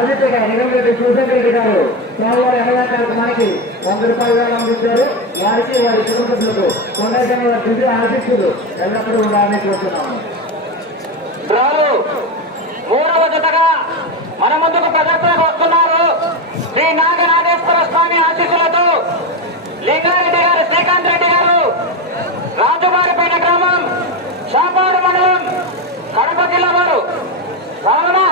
బాధ్యతగా నిగమరెడ్డి సూసన్ రెడ్డి గారు స్వామివారి ఎమ్మెల్యే కార్యక్రమానికి వంద రూపాయలుగా అందించారు. వారికి వారి కుటుంబ సభ్యులకు కొండజన వారి దివ్య ఆశిస్తులు ఎల్లప్పుడూ ఉండాలని కోరుతున్నాము మూడవ జతగా మన ముందుకు ప్రదర్శనకు వస్తున్నారు. శ్రీ నాగనాగేశ్వర స్వామి ఆశీస్సులతో లింగారెడ్డి గారు శ్రీకాంత్ రెడ్డి గారు రాజువారిపేట గ్రామం షాపాడు మండలం కడప జిల్లా వారు. రావునా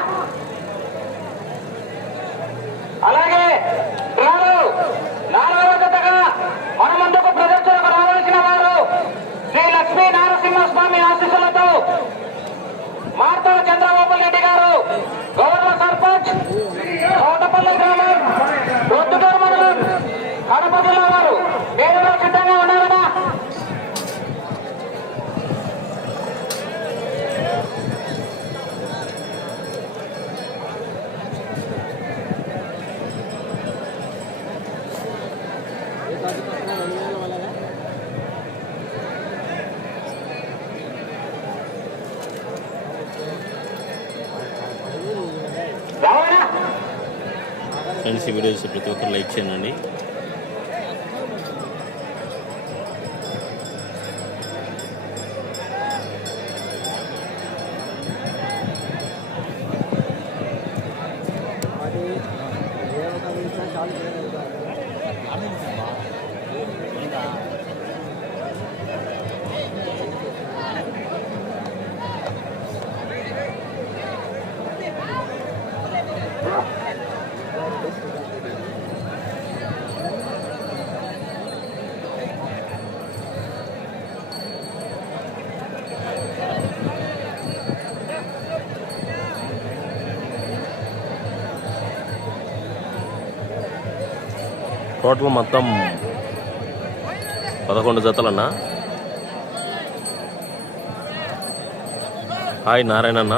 అలాగే రాలు నాలుగవ జతగా మన ముందుకు ప్రదర్శనకు రావాల్సిన వారు శ్రీ లక్ష్మీ నారసింహస్వామి ఆశీస్సులతో మార్తా చంద్రబాబు రెడ్డి గారు గౌరవ సర్పంచ్ కోటపల్లి గ్రామం రొద్దుటూరు మండలం కడప జిల్లా వారు నేరుగా సిద్ధంగా ఉన్నారనా రావాలా ఫ్రెండ్స్ ఈ వీడియోస్ ప్రతి ఒక్కరు లైక్ చేయండి. టోటల్ మొత్తం పదకొండు జతలన్నా. హాయ్ నారాయణ అన్న.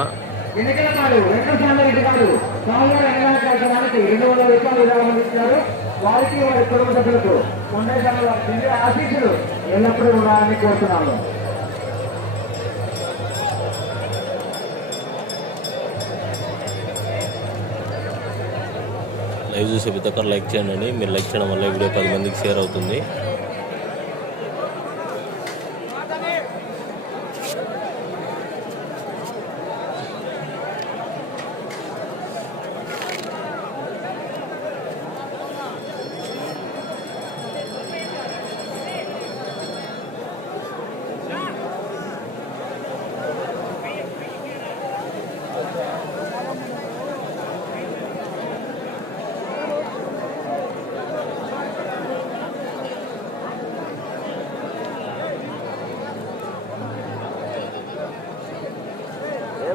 వారికి వారి కుటుంబ సభ్యులకు ఆశీస్సులు ఎల్లప్పుడూ ఉండాలని కోరుతున్నాము. లైవ్ చూసే ప్రతి ఒక్కరు లైక్ చేయండి. మీరు లైక్ చేయడం వల్ల వీడియో పది మందికి షేర్ అవుతుంది.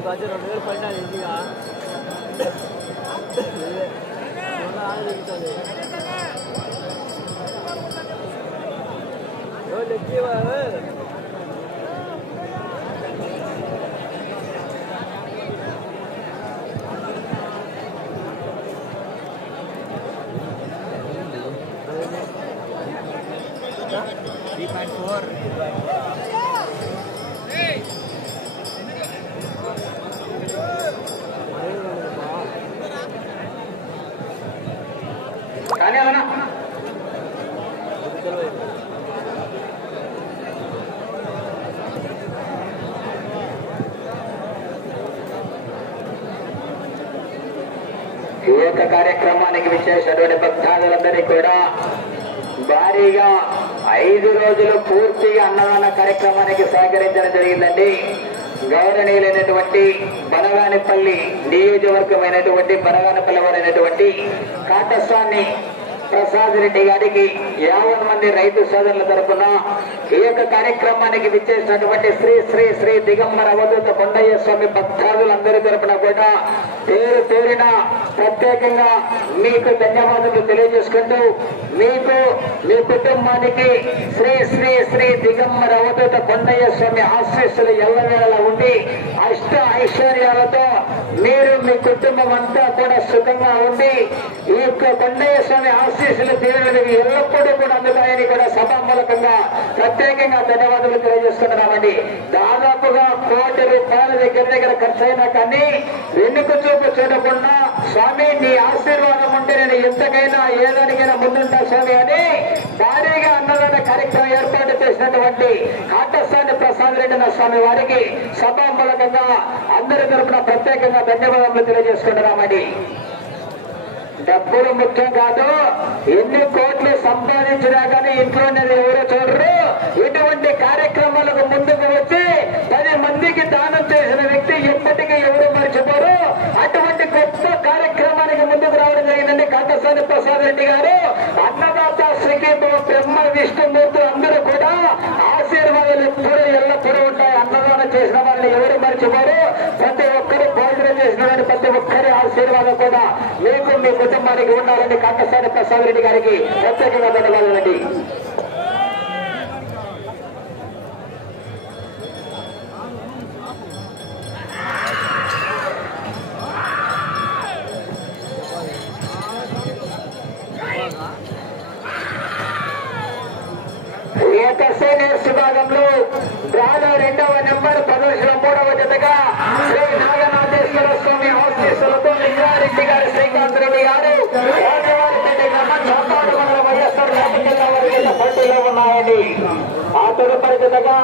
కానీ ఈ యొక్క కార్యక్రమానికి విచ్చేసినటువంటి భక్తాదులందరినీ కూడా భారీగా ఐదు రోజులు పూర్తిగా అన్నదాన కార్యక్రమానికి సహకరించడం జరిగిందండి. గౌరవనీయులైనటువంటి బనగానిపల్లి నియోజకవర్గమైనటువంటి బనగానపల్లి వారైనటువంటి కాటస్వామి ప్రసాద్ రెడ్డి గారికి యావన్ మంది రైతు సోదరుల తరపున ఈ యొక్క కార్యక్రమానికి విచ్చేసినటువంటి శ్రీ శ్రీ శ్రీ దిగంబర అవధూత కొండయ్య స్వామి భక్తాదులందరి తరపున కూడా పేరు పేరిన ప్రత్యేకంగా మీకు ధన్యవాదాలు తెలియజేసుకుంటూ మీకు మీ కుటుంబానికి శ్రీ శ్రీ శ్రీ దిగంబర అవతూత కొండయ్య స్వామి ఆశీస్సులు ఎల్లవేళలా ఉండి అష్ట ఐశ్వర్యాలతో కుటుంబం అంతా కూడా సుఖంగా ఉండి ఈ యొక్క కొండయ్య స్వామి ఆశీస్సులు తీరడానికి ఎల్లప్పుడూ కూడా అందుతాయని కూడా సభామూలకంగా ప్రత్యేకంగా ధన్యవాదాలు తెలియజేస్తున్నామండి. దాదాపుగా కోటి రూపాయల దగ్గర దగ్గర ఖర్చు అయినా కానీ వెన్నుకు చూపు చూడకుండా స్వామి నీ ఆశీర్వాదం ఉంటే నేను ఎంతకైనా ఏదానికైనా ముందుంటా స్వామి అని భారీగా అన్నదాన కార్యక్రమం ఏర్పాటు చేసినటువంటి కాటస్థాని ప్రసాద్ రెడ్డి నా స్వామి వారికి సభామూలకంగా అందరి తరఫున ప్రత్యేకంగా ధన్యవాదాలు తెలియజేసుకుంటున్నామని డబ్బులు ముఖ్యం కాదు ఎన్ని కోట్లు సంపాదించినా కానీ ఇంట్లో ఉన్నది ఎవరో చూడరు. ఇటువంటి కార్యక్రమాలకు ముందుకు వచ్చి పది మందికి దానం చేసిన వ్యక్తి ఎప్పటికీ ఎవరు మర్చిపోరు అటువంటి గొప్ప కార్యక్రమానికి ముందుకు రావడం జరిగిందండి కంటసాని ప్రసాద్ రెడ్డి గారు అన్నదాత శ్రీకి బ్రహ్మ విష్ణుమూర్తులు అందరూ కూడా ఆశీర్వాదాలు ఎప్పుడూ ఎల్లప్పుడూ ఉంటాయి అన్నదానం చేసిన వాళ్ళని ఎవరు మర్చిపోరు ప్రతి ఒక్కరు భోజనం చేసిన వారిని ప్రతి ఒక్కరి ఆశీర్వాదం కూడా మీకు మీ కుటుంబానికి ఉండాలని కంటసాని ప్రసాద్ రెడ్డి గారికి ప్రత్యేకంగా ధన్యవాదాలండి ఉన్నాయండి ఆ తదుపరి జతగా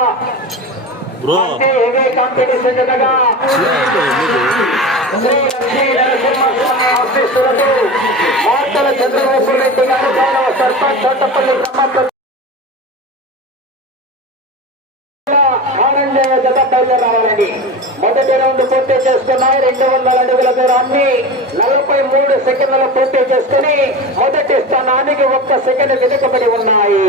బ్రో. హెవీ కాంపిటీషన్ జతగా శ్రీ లక్ష్మీ నరసింహస్వామి ఆశీస్సులతో మార్తల చంద్రబాబు రెడ్డి గారు గౌరవ సర్పంచ్ జత మొదటి రౌండ్ పూర్తి చేసుకున్నాయి. రెండు వందల అడుగుల దూరాన్ని నలభై మూడు సెకండ్ల పూర్తి చేసుకుని మొదటి స్థానానికి ఒక్క సెకండ్ వెనుకబడి ఉన్నాయి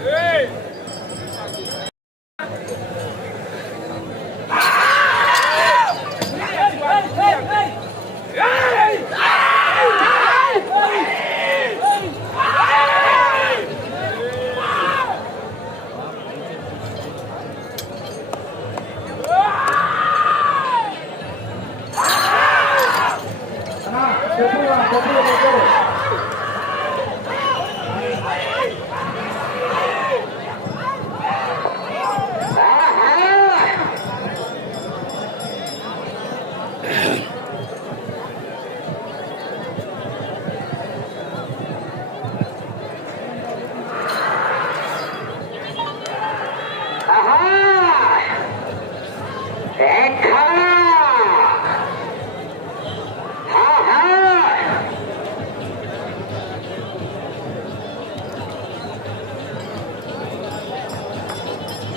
Hey!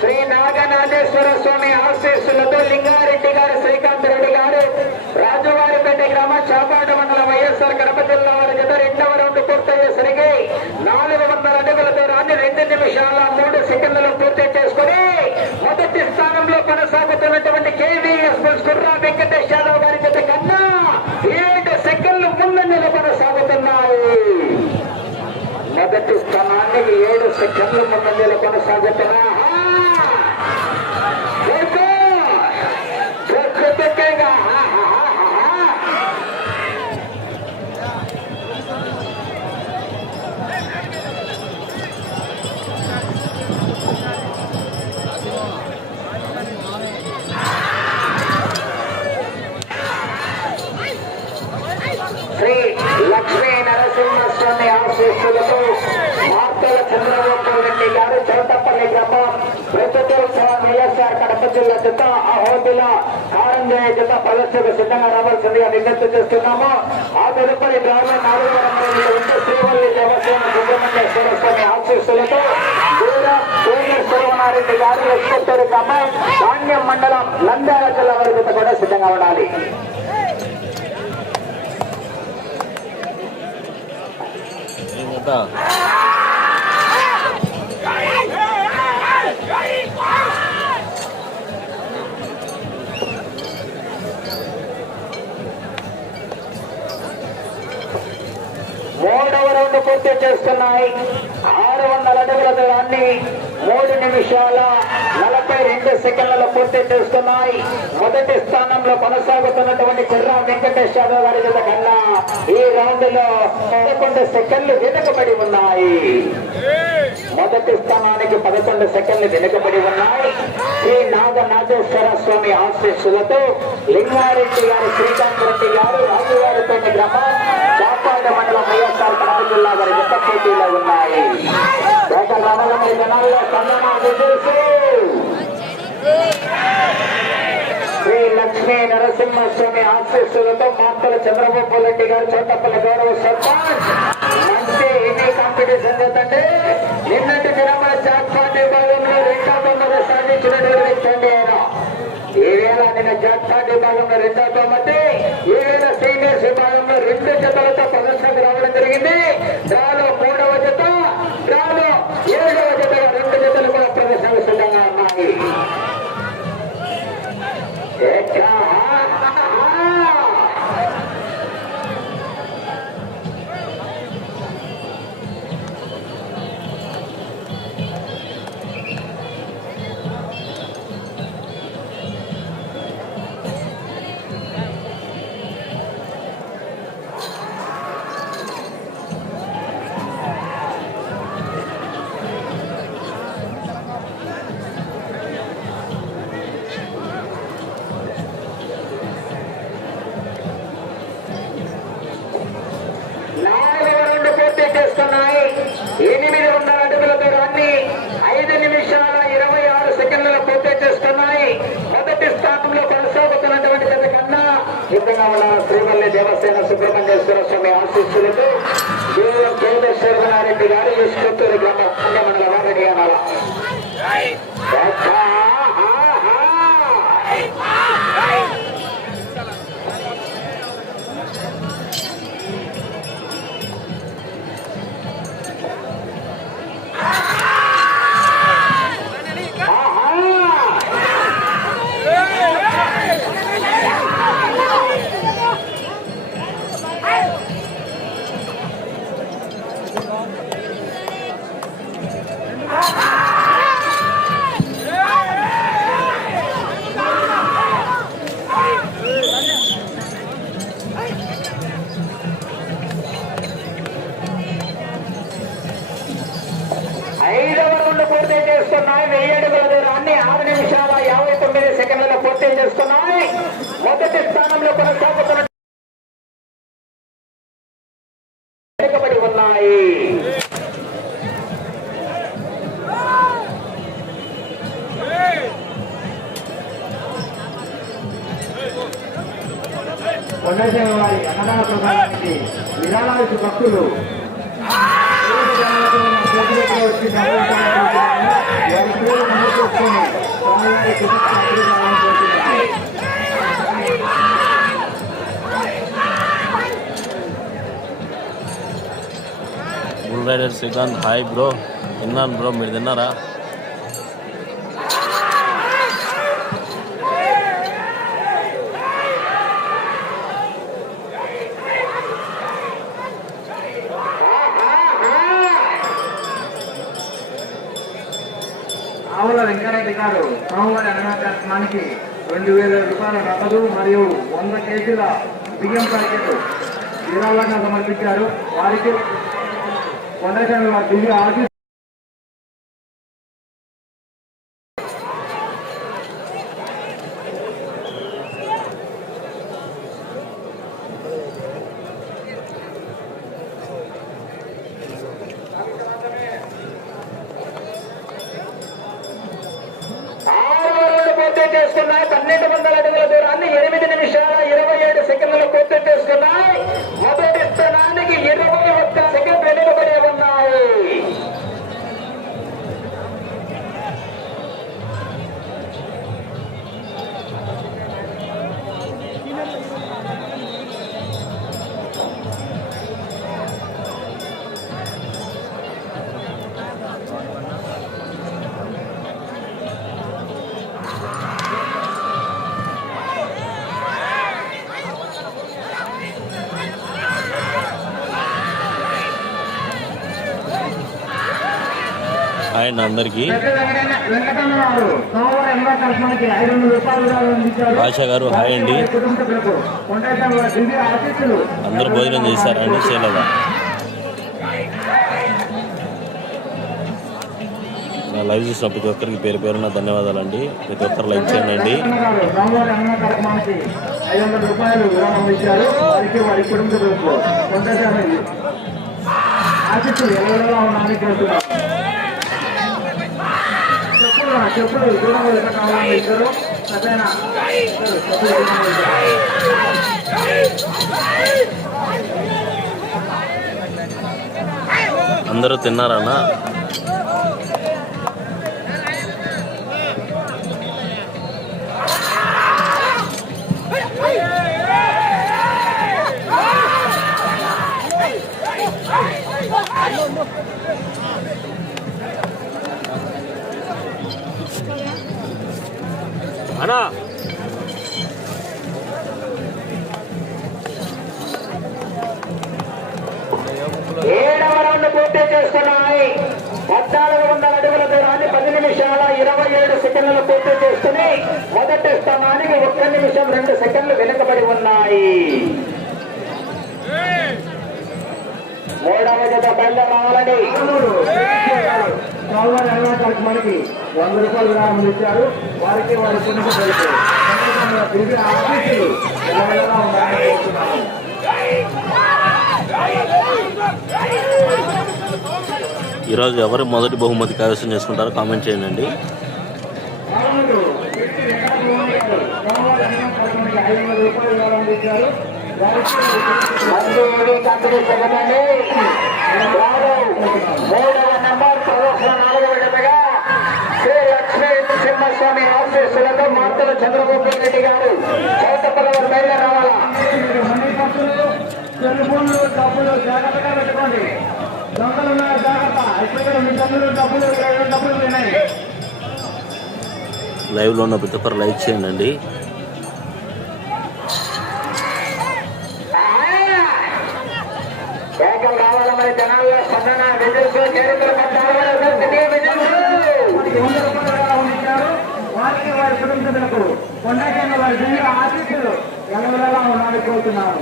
శ్రీ నాగనాథేశ్వర స్వామి ఆశీస్సులతో లింగారెడ్డి గారు శ్రీకాంత్ రెడ్డి గారు రాజువారిపేట గ్రామ చాపాట మండలం వైఎస్ఆర్ కడప జిల్లా వారి జత రెండవ రౌండ్ పూర్తయ్యేసరికి నాలుగు వందల అడుగుల దూరాన్ని రెండు నిమిషాల మూడు సెకండ్లు పూర్తి చేసుకుని మొదటి స్థానంలో కొనసాగుతున్నటువంటి కేవీఎస్ కుర్రా వెంకటేష్ యాదవ్ గారి జత కన్నా ఏడు సెకండ్లు ముందంజలు కొనసాగుతున్నాయి. మొదటి స్థానానికి ఏడు సెకండ్లు ముందంజలు కొనసాగుతున్నా జత ఆ హోటల కారంజయ జత ప్రదర్శనకు సిద్ధంగా రావాల్సిందిగా విజ్ఞప్తి చేస్తున్నాము. ఆ తదుపరి గ్రామం నాలుగు వందల శ్రీవల్లి దేవసేన సుబ్రహ్మణ్యేశ్వర స్వామి ఆశీస్సులతో గారు ఎస్కొత్తూరు గ్రామం ధాన్యం మండలం నంద్యాల జిల్లా వరకు జత కూడా సిద్ధంగా ఉండాలి మూడవ రౌండ్ పూర్తి చేస్తున్నాయి. ఆరు వందల అడుగుల దూరాన్ని మూడు నిమిషాల నలభై రెండు సెకండ్లలో పూర్తి చేస్తున్నాయి. మొదటి స్థానంలో కొనసాగుతున్నటువంటి కుర్రా వెంకటేష్ యాదవ్ గారి జత కన్నా ఈ రౌండ్లో పదకొండు సెకండ్లు వెనుకబడి ఉన్నాయి. మొదటి స్థానానికి పదకొండు సెకండ్లు వెనుకబడి ఉన్నాయి. శ్రీ నాగ నాగేశ్వర స్వామి ఆశీస్సులతో లింగారెడ్డి గారు శ్రీకాంత్ రెడ్డి గారు రాజుగారిపేట గ్రామం కోట మండలం వైఎస్ఆర్ కడప జిల్లా వారి జత పోటీలో ఉన్నాయి వేట రమణమై జనాల్లో సందమా విజేసి శ్రీ లక్ష్మీ నరసింహస్వామి ఆశీస్సులతో మాటల చంద్రబాబు రెడ్డి గారు చోటపల్లి గౌరవ సర్పంచ్. మంచి ఎన్ని కాంపిటీషన్ జరుగుతుంటే నిన్న దినముల జాక్పాట్ విభాగంలో రెండో తొమ్మిది సాధించినటువంటి వ్యక్తి అండి ఆయన ఈవేళ నిన్న జాక్పాట్ విభాగంలో రెండో తొమ్మిది ఈవేళ సీనియర్స్ విభాగంలో రెండు జతలతో ప్రదర్శనకు రావడం జరిగింది. డ్రాలో మూడవ జత డ్రాలో ఉన్న శ్రీవల్లి దేవసేన సుబ్రహ్మణ్యేశ్వర స్వామి ఆశీస్సులతో కేవలం కేంద్రశేఖరారెడ్డి గారు ఇసుకొత్తూరు గ్రామ మండల వారడి అనాల కొండసేవ వారి అన్నదాన ప్రధానానికి విరాళాలకు భక్తులు bull rider Srikanth. Hi bro విన్నాను బ్రో మీరు తిన్నారా? స్వామివారి అన్నదాన రెండు వేల రూపాయల నగదు మరియు వంద కేజీల బియ్యం ప్యాకెట్ విరాళంగా సమర్పించారు. వారికి కొండసేవ వారి దివ్య ఆశీస్సులు అండి అందరికీ. భాషా గారు హాయ్ అండి. కుటుంబ సభ్యులకు కొండసేవ అండి దివ్య ఆశీస్సులు అందరూ భోజనం చేశారండి లైవ్ చూసిన ప్రతి ఒక్కరికి పేరు పేరున ధన్యవాదాలండి. ప్రతి ఒక్కరు లైక్ చేయండి. అన్నగారు ఎవరెలా అన్న చెప్పులు దూరం కావాలని ఇద్దరు అందరూ తిన్నారన్నా? అన్నా ఏడవ రౌండ్ పూర్తి చేస్తున్నాయి. పద్నాలుగు వందల అడుగుల దూరాన్ని పది నిమిషాల ఇరవై ఏడు సెకండ్లు పూర్తి చేసుకుని మొదటి స్థానానికి ఒక్క నిమిషం రెండు సెకండ్లు వెనుకబడి ఉన్నాయి. మూడవ జత వంద రూపాయలు విరామం ఇచ్చారు. వారికి వారి కుటుంబ తిరిగి ఈరోజు ఎవరు మొదటి బహుమతి కైవసం చేసుకుంటారో కామెంట్ చేయండి. మందూరి నరసింహస్వామి ఆశీస్సులతో మార్తల చంద్రబాబు రెడ్డి గారు చౌతపల్లవారు బయలుదేరి రావాలా? డబ్బులు జాగ్రత్తగా పెట్టుకోండి దొంగలు ఉన్నారు జాగ్రత్త ఇప్పుడు మీ తమ్ముడు డబ్బులు డబ్బులు లైవ్లో ఉన్న ప్రతి ఒక్కరు లైక్ చేయండి జనాల్లో స్పందన చరిత్ర వారి కుటుంబ కొండకైన వారి దివ్య ఆశీస్సులు ఎవరెలా ఉన్నారని కోరుతున్నాము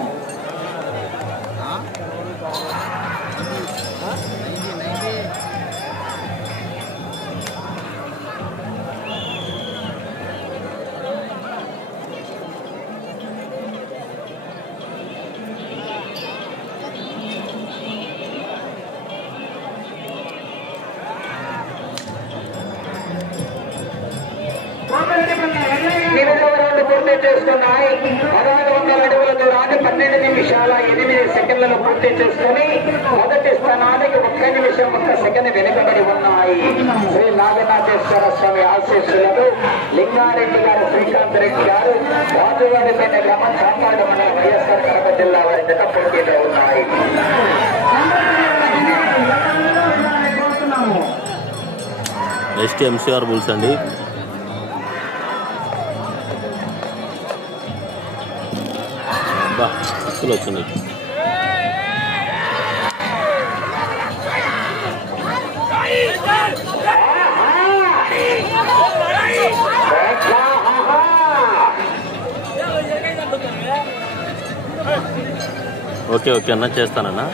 పూర్తి చేసుకున్నాయి. పదహారు వందల అడుగుల దూరాన్ని పన్నెండు నిమిషాల ఎనిమిది సెకండ్లను పూర్తి చేసుకుని మొదటి స్థానానికి ఒక్క నిమిషం ఒక్క సెకండ్ వెనుకబడి ఉన్నాయి. శ్రీ నాగనాథేశ్వర స్వామి ఆశీస్సులను లింగారెడ్డి గారు శ్రీకాంత్ రెడ్డి గారు రాజువారిపైన గ్రామం చాపాడు మన వైఎస్ఆర్ కడప జిల్లా వారి జత పోటీలో ఉన్నాయి. కోరుతున్నాము ఎంసీఆర్ బుల్స్ అండి. అసలు వచ్చింది. ఓకే ఓకే అన్న చేస్తానన్నా.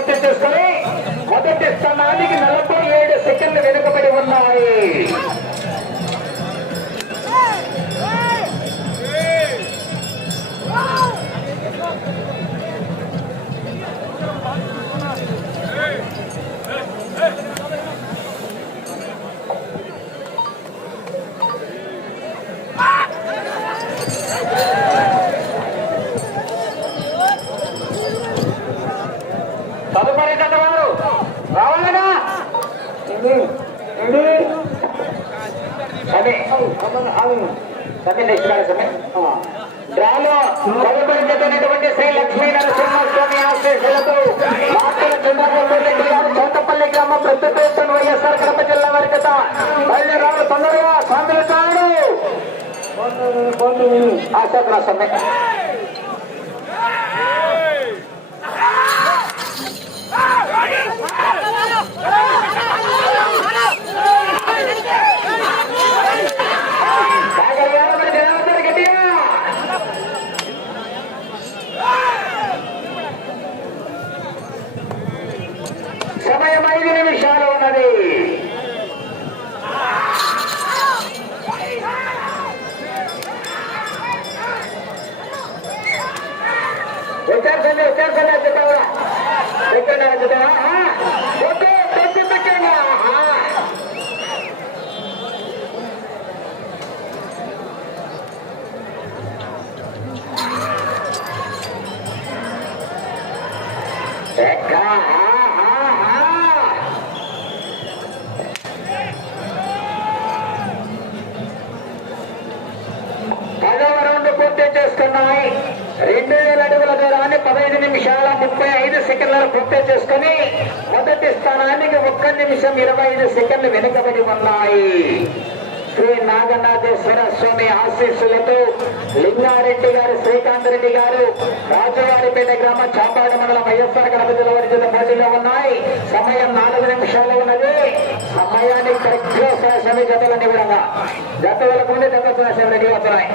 పూర్తి చేసుకుని మొదటి స్థానానికి నలభై ఏడు సెకండ్లు వెనుకబడి ఉన్నాయి. రెండు వేల అడుగుల దూరాన్ని పదహైదు నిమిషాల ముప్పై ఐదు సెకండ్లను పూర్తి చేసుకుని మొదటి స్థానానికి ఒక్క నిమిషం ఇరవై ఐదు సెకండ్లు వెనుకబడి ఉన్నాయి. శ్రీ నాగనాథేశ్వర స్వామి ఆశీస్సులతో లింగారెడ్డి గారు శ్రీకాంత్ రెడ్డి గారు రాజువారిపేట గ్రామ చాపాడు మండలం వైఎస్ఆర్ కడప జిల్లా పోటీలో ఉన్నాయి. సమయం నాలుగు నిమిషాలు ఉన్నది. సమయానికి కరెక్ట్గా సమయ జతలని విధంగా జతలకు జత రెడీ అవుతున్నాయి.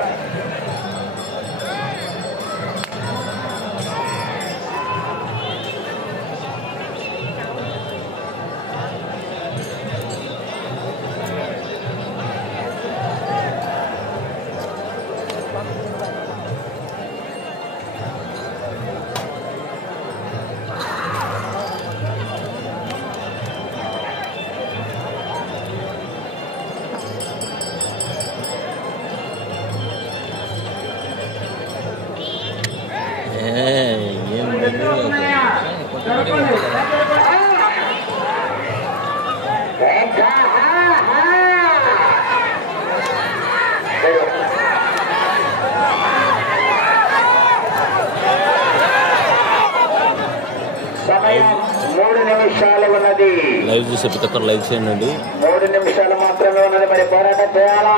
ప్రతి ఒక్కరు లైక్ చేయండి మూడు నిమిషాలు మాత్రమే ఉన్నది మరి పోరాటం చేయాలా?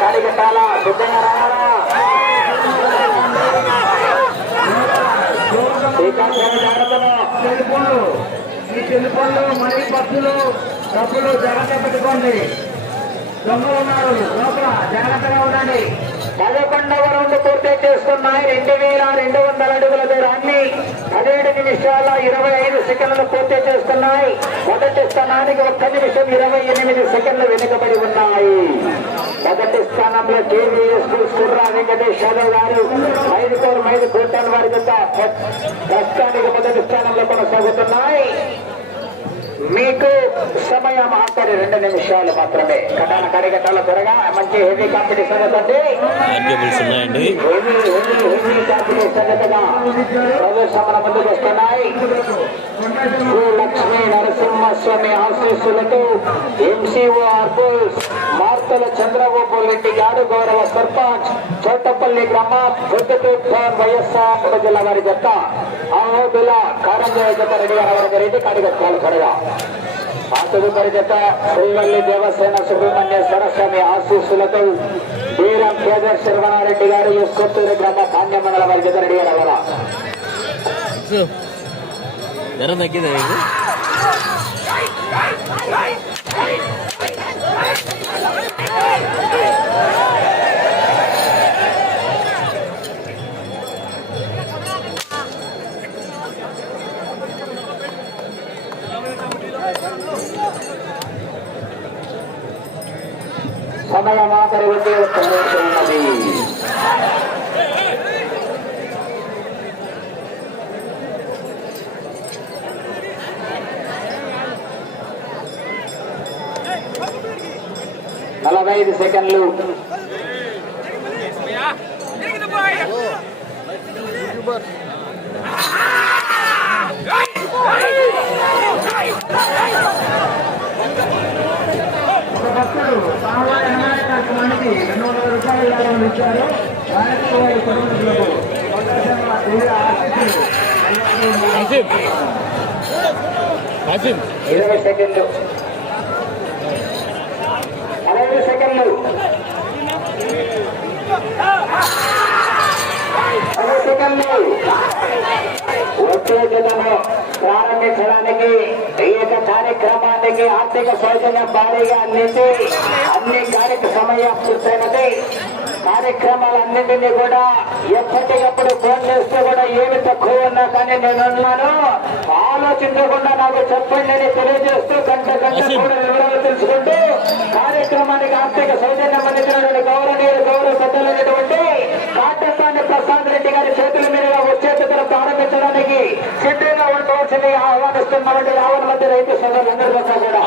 కడిగట్టాలా సిద్ధంగా రావాలా టెలిఫోన్లు ఈ టెలిఫోన్లు మనీ బస్సులు డబ్బులు జాగ్రత్త పెట్టుకోండి. దొంగలు ఉన్నారు లోపల జాగ్రత్తగా ఉండండి. పదకొండవ రౌండ్ పూర్తి చేస్తున్నాయి రెండు వేల రెండు వందల అడుగుల దూరాన్ని పదిహేడు నిమిషాల ఇరవై ఐదు సెకండ్లు పూర్తి చేస్తున్నాయి. మొదటి స్థానానికి ఒక్క నిమిషం ఇరవై ఎనిమిది సెకండ్లు వెనుకబడి ఉన్నాయి. మొదటి స్థానంలో కేవీఎస్ కుర్రా వెంకటేష్ యాదవ్ గారు ఐదు కోరు ఐదు కోట్ల వారి కింద ప్రస్తుతానికి మొదటి స్థానంలో కొనసాగుతున్నాయి. మీకు సమయం ఆఖరి రెండు నిమిషాలు మాత్రమే. కటాన కరిగట్టాల త్వరగా మంచి హెవీ కాంపిటీషన్ అవుతుంది యాక్టిబుల్స్ ఉన్నాయండి. హెవీ హెవీ హెవీ కాంపిటీషన్ అవుతుందా ప్రదర్శన ముందుకు వస్తున్నాయి. శ్రీ లక్ష్మీ నరసింహస్వామి ఆశీస్సులతో ఎంసీఓ అర్బుల్స్ మార్తల చంద్రబాబు రెడ్డి గారు గౌరవ సర్పంచ్ చోటపల్లి గ్రామం వైఎస్ఆర్ జిల్లా వారి జత. ఆహోబిల కారంజయ జత రెడ్డి గారు అవరం జరిగింది కడిగట్టాలి త్వరగా. ఆ తదుపరి జత శ్రీవల్లి దేవసేన సుబ్రహ్మణ్యేశ్వర స్వామి ఆశీస్సులతో వీరం కేదర్ శర్వణారెడ్డి గారు ఎస్కొత్తూరు గ్రామ ధాన్య మండల వారి జత రెడ్డి గారు అవరా జ్వరం తగ్గిందా మీకు సమయం ఆఖరి ఒకే ఒక్క నిమిషం ఉన్నది నలభై ఐదు సెకండ్లు. ఇరవై సెకండ్లు నలభై సెకండ్లు పది సెకండ్లు ఉత్తేజనను ప్రారంభించడానికి ఈ యొక్క కార్యక్రమానికి ఆర్థిక సౌజన్యం భారీగా అందించి అన్ని కార్యక్రమ సమయం పూర్తయినది కార్యక్రమాలన్నింటినీ కూడా ఎప్పటికప్పుడు ఫోన్ చేస్తూ కూడా ఏమి తక్కువ ఉన్నా కానీ నేను ఉన్నాను ఆలోచించకుండా నాకు చెప్పండి అని తెలియజేస్తూ గంట గంట కూడా వివరాలు తెలుసుకుంటూ కార్యక్రమానికి ఆర్థిక సౌజన్యం అందించినటువంటి గౌరవనీయులు గౌరవ పెద్దలైనటువంటి కాటసాని ప్రసాద్ రెడ్డి గారి చేతుల మీదుగా వచ్చేట్టుగా ప్రారంభించడానికి సిద్ధంగా ఉండవలసింది ఆహ్వానిస్తున్నటువంటి రావణ మధ్య రైతు సోదరులందరికీ కూడా.